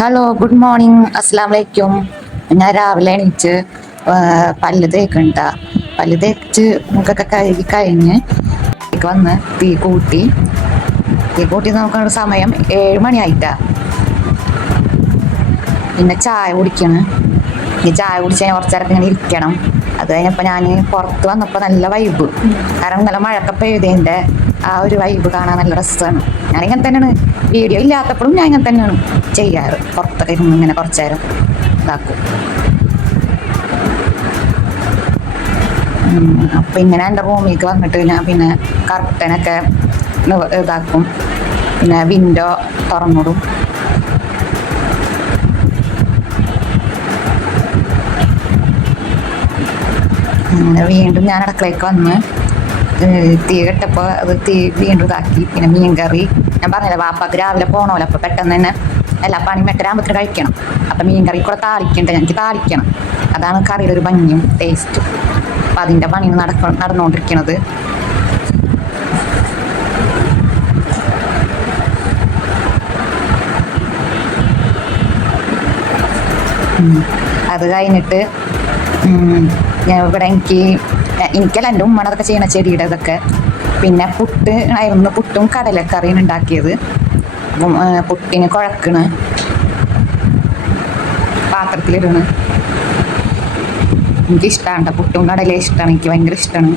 Hello, good morning. അസ്സാം വലൈക്കും. ഞാൻ രാവിലെ എണീച്ച് പല്ല് തേക്കണ്ട. പല്ല് തേച്ച് മുഖമൊക്കെ കഴുകി കഴിഞ്ഞ് വന്ന് തീ കൂട്ടി നോക്കുന്ന സമയം 7 മണിയായിട്ടാ. പിന്നെ ചായ കുടിക്കണം. ഈ ചായ കുടിച്ച് കഴിഞ്ഞാൽ കുറച്ചേരൊക്കെ ഇങ്ങനെ ഇരിക്കണം. അത് കഴിഞ്ഞപ്പോൾ ഞാൻ പുറത്ത് വന്നപ്പോൾ നല്ല വൈബ്. കാരണം നല്ല മഴയൊക്കെ പെയ്തതിൻ്റെ ആ ഒരു വൈബ് കാണാൻ നല്ല രസമാണ്. ഞാനിങ്ങനെ തന്നെയാണ്, വീഡിയോ ഇല്ലാത്തപ്പോഴും ഞാൻ ഇങ്ങനെ തന്നെയാണ് ചെയ്യാറ്. പുറത്തൊക്കെ ഇരുന്ന് ഇങ്ങനെ കുറച്ചേരം ഇതാക്കും. അപ്പം ഇങ്ങനെ എൻ്റെ റൂമിലേക്ക് വന്നിട്ട് ഞാൻ പിന്നെ കർട്ടനൊക്കെ ഇതാക്കും. പിന്നെ വിൻഡോ തുറന്നിടും. അങ്ങനെ വീണ്ടും ഞാൻ അടുക്കളയ്ക്ക് വന്ന് തീ കെട്ടപ്പോൾ തീ വീണ്ടും ഇതാക്കി. പിന്നെ മീൻകറി ഞാൻ പറഞ്ഞില്ല, വാപ്പാക്ക് രാവിലെ പോകണമല്ലോ. അപ്പോൾ പെട്ടെന്ന് തന്നെ എല്ലാ പണിയും 8:30 കഴിക്കണം. അപ്പം മീൻകറി കൂടെ താളിക്കണ്ടേ, എനിക്ക് താളിക്കണം. അതാണ് കറിയുടെ ഒരു ഭംഗിയും ടേസ്റ്റും. അപ്പം അതിൻ്റെ പണിയും നടന്നുകൊണ്ടിരിക്കണത്. അത് കഴിഞ്ഞിട്ട് ഇവിടെ എനിക്കല്ല, എൻ്റെ ഉമ്മ അതൊക്കെ ചെയ്യണ ചെടിയുടെ ഇതൊക്കെ. പിന്നെ പുട്ട് ആയിരുന്നു, പുട്ടും കടലക്കറിയാണ് ഉണ്ടാക്കിയത്. പുട്ടിന് കുഴക്കണ്, പാത്രത്തിലിടണ്. എനിക്കിഷ്ടമാണ് പുട്ടും കടലയും ഇഷ്ടമാണ്, എനിക്ക് ഭയങ്കര ഇഷ്ടമാണ്.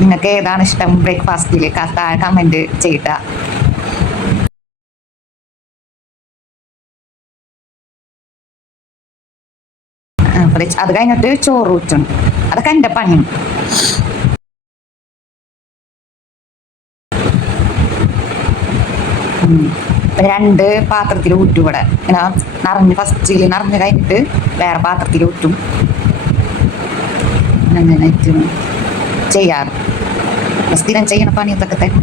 നിങ്ങൾക്ക് ഏതാണ് ഇഷ്ടം ബ്രേക്ക്ഫാസ്റ്റിൽ? താഴെ കമൻറ്റ് ചെയ്യട്ട. അത് കഴിഞ്ഞിട്ട് ചോറ് ഊറ്റണം. അതൊക്കെ എൻ്റെ പണി. പിന്നെ 2 പാത്രത്തിൽ ഊറ്റും. ഇവിടെ ഇങ്ങനെ ഫസ്റ്റിൽ നിറഞ്ഞ് കഴിഞ്ഞിട്ട് വേറെ പാത്രത്തിൽ ഊറ്റും. അങ്ങനെ ചെയ്യാറ്. സ്ഥിരം ചെയ്യണ പണി ഇതൊക്കെ തന്നെ.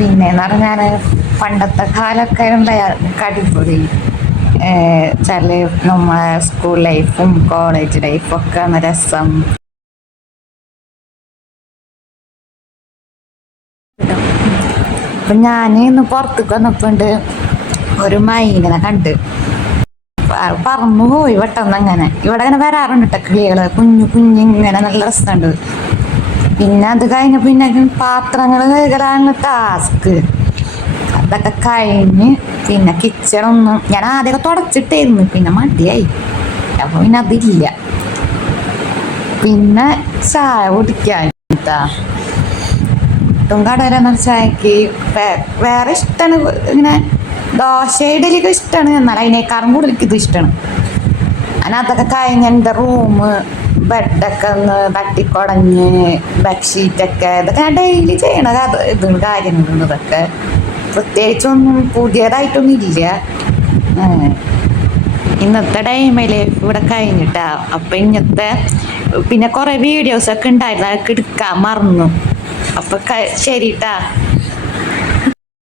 പിന്നെന്ന് പറഞ്ഞാൽ പണ്ടത്തെ കാലമൊക്കെ അടിപൊളി. ചില നമ്മളെ സ്കൂൾ ലൈഫും കോളേജ് ലൈഫും ഒക്കെ ആണ് രസം. അപ്പം ഞാൻ ഇന്ന് പുറത്തേക്ക് വന്നപ്പോണ്ട് ഒരു മൈനിനെ കണ്ട്. പറന്നു പോയി പെട്ടെന്ന്. അങ്ങനെ ഇവിടെ അങ്ങനെ വരാറുണ്ട് കേട്ടോ കിളികള്, കുഞ്ഞിങ്ങനെ നല്ല രസമുണ്ട്. പിന്നെ അത് കഴിഞ്ഞ പിന്നെ പാത്രങ്ങൾ കഴുകലാണ് ടാസ്ക്. അതൊക്കെ കഴിഞ്ഞ് പിന്നെ കിച്ചണൊന്നും ഞാൻ ആദ്യമൊക്കെ തുടച്ചിട്ടായിരുന്നു, പിന്നെ മടിയായി. അപ്പോൾ പിന്നെ അതില്ല. പിന്നെ ചായ കുടിക്കാനിട്ടാ. പുട്ടും കടലെന്ന ചായക്ക് വേറെ ഇഷ്ടമാണ്. ഇങ്ങനെ ദോശ ഇഡലിയൊക്കെ ഇഷ്ടമാണ്, എന്നാൽ അതിനേക്കാളും കൂടുതൽ ഇത് ഇഷ്ടമാണ്. അതിനകത്തൊക്കെ കഴിഞ്ഞ് എൻ്റെ റൂമ് ബെഡൊക്കെ ഒന്ന് തട്ടിക്കുടഞ്ഞ് ബെഡ്ഷീറ്റൊക്കെ ഇതൊക്കെ ഞാൻ ഡെയിലി ചെയ്യണ കാര്യങ്ങളുണ്ട്. ഇതൊക്കെ പ്രത്യേകിച്ചൊന്നും പുതിയതായിട്ടൊന്നും ഇല്ല. ഇന്നത്തെ ടൈമിൽ ഇവിടെ കഴിഞ്ഞിട്ടാ. അപ്പം ഇന്നത്തെ പിന്നെ കുറേ വീഡിയോസൊക്കെ ഉണ്ടായിരുന്നു, അതൊക്കെ എടുക്കാൻ മറന്നു. അപ്പം ശരിട്ടാ.